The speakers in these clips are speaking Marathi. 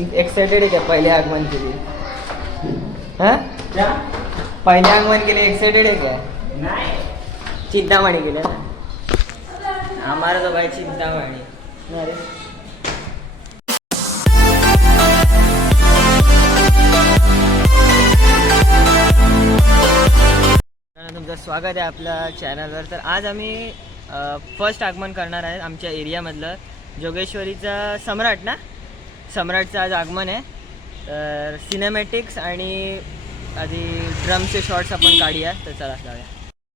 एक्साइटेड आहे का पहिले आगमन केली? हां पहिले आगमन केले एक्साइटेड आहे क्या? नाही चिंतामणी केलं ना हमारा तो भाई चिंतामणी. अरे तुमचं स्वागत आहे आपल्या चॅनलवर. तर आज आम्ही फर्स्ट आगमन करणार आहे आमच्या एरियामधलं जोगेश्वरीचा सम्राट ना, सम्राटचं आज आगमन आहे. तर सिनेमॅटिक्स आणि आधी ड्रमचे शॉट्स आपण काढूया. तर चला लावूया.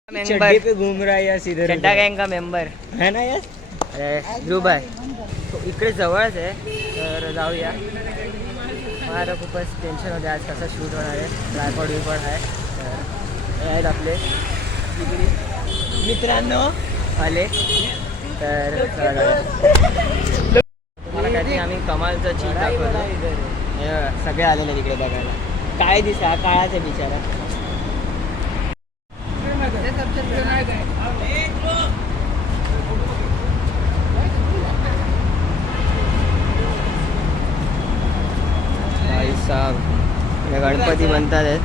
मेंबर पे घूम रहा है सीधे चड्डा गँग का मेंबर है ना यार. अरे ध्रुव आहे तो इकडे जवळच आहे. तर जाऊया. मला खूपच टेन्शन होते आज कसा शूट होणार आहे. ट्रायपॉड विपॉड आहे. तर आहेत आपले मित्रांनो आले. तर तुम्हाला काहीतरी आम्ही कमालचं चीज दाखवतो. सगळे आलेले तिकडे बघायला. काय दिसा काळाचा बिचारा. भाई साहब हे गणपती बनतात आहेत.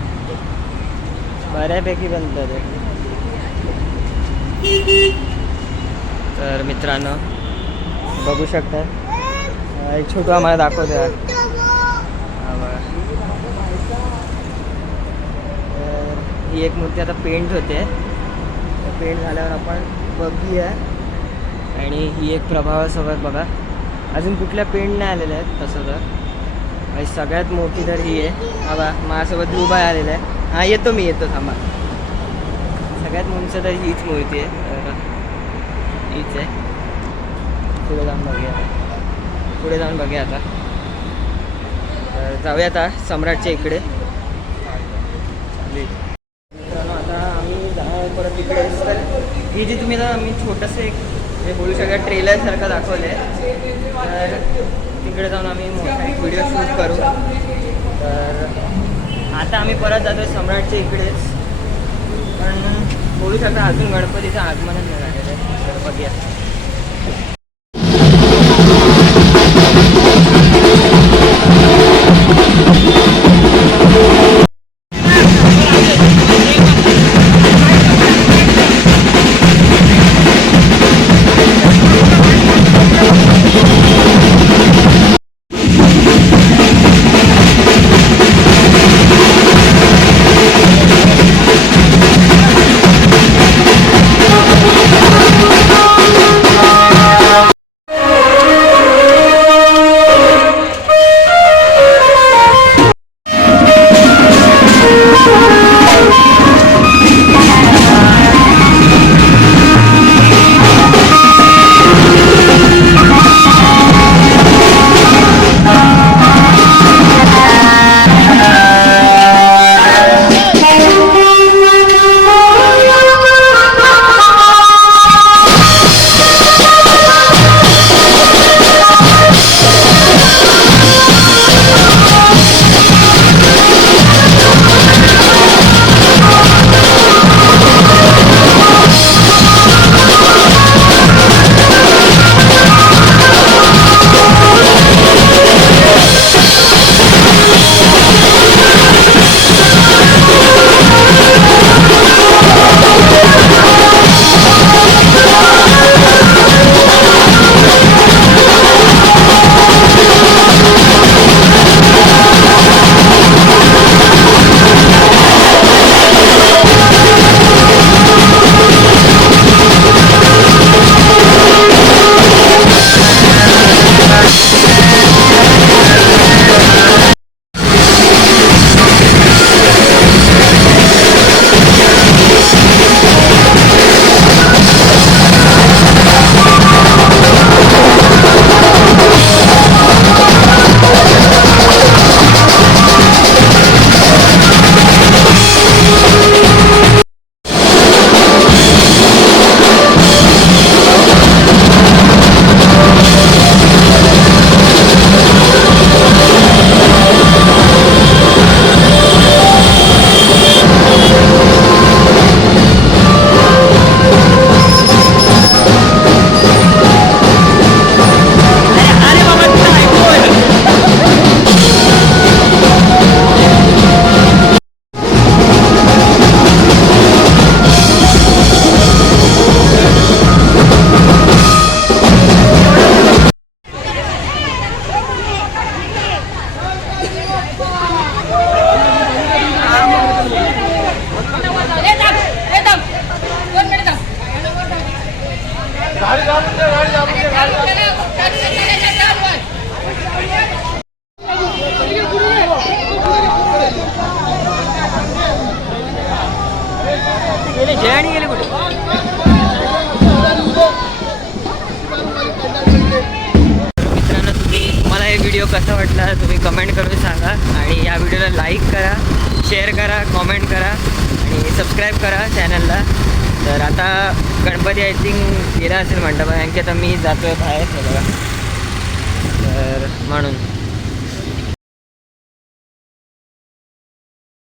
बऱ्यापैकी बनतात आहेत. तर मित्रांनो बघू शकता एक छोटं आम्हाला दाखवतो. ही एक मूर्ती आता पेंट होते. पेंट झाल्यावर आपण बघूया. आणि ही एक प्रभावासोबत बघा अजून कुठल्या पेंट नाही आलेल्या आहेत. तसं तर आणि सगळ्यात मोठी तर ही आहे. बघा माझ्यासोबत दुबाय आलेला आहे. हां येतो थांबा. सगळ्यात उंच तर हीच मूर्ती आहे. हीच आहे. पुढे जाऊन बघूया आता. तर जाऊया आता सम्राटच्या इकडे. मित्रांनो आता आम्ही परत इकडे. तर ही जी तुम्ही आम्ही छोटंसं एक हे बोलू शकता ट्रेलरसारखं दाखवलं आहे. तर तिकडे जाऊन आम्ही मोठा एक व्हिडिओ शूट करू. तर आता आम्ही परत जातो सम्राटच्या इकडेच. पण बोलू शकता अजून गणपतीचं आगमनच नाही झालेलं आहे. तर बघूया. जयानी गेले कुठे? मित्रांनो, तुम्हाला हे व्हिडिओ कसा वाटला तुम्ही कमेंट करून सांगा आणि या व्हिडिओला लाईक करा, शेअर करा, कॉमेंट करा आणि सबस्क्राईब करा चॅनलला. तर आता गणपती आय थिंक गेला असेल मंडपात, आणखी आता मी जातोय बाहेर, हे बघा. तर म्हणून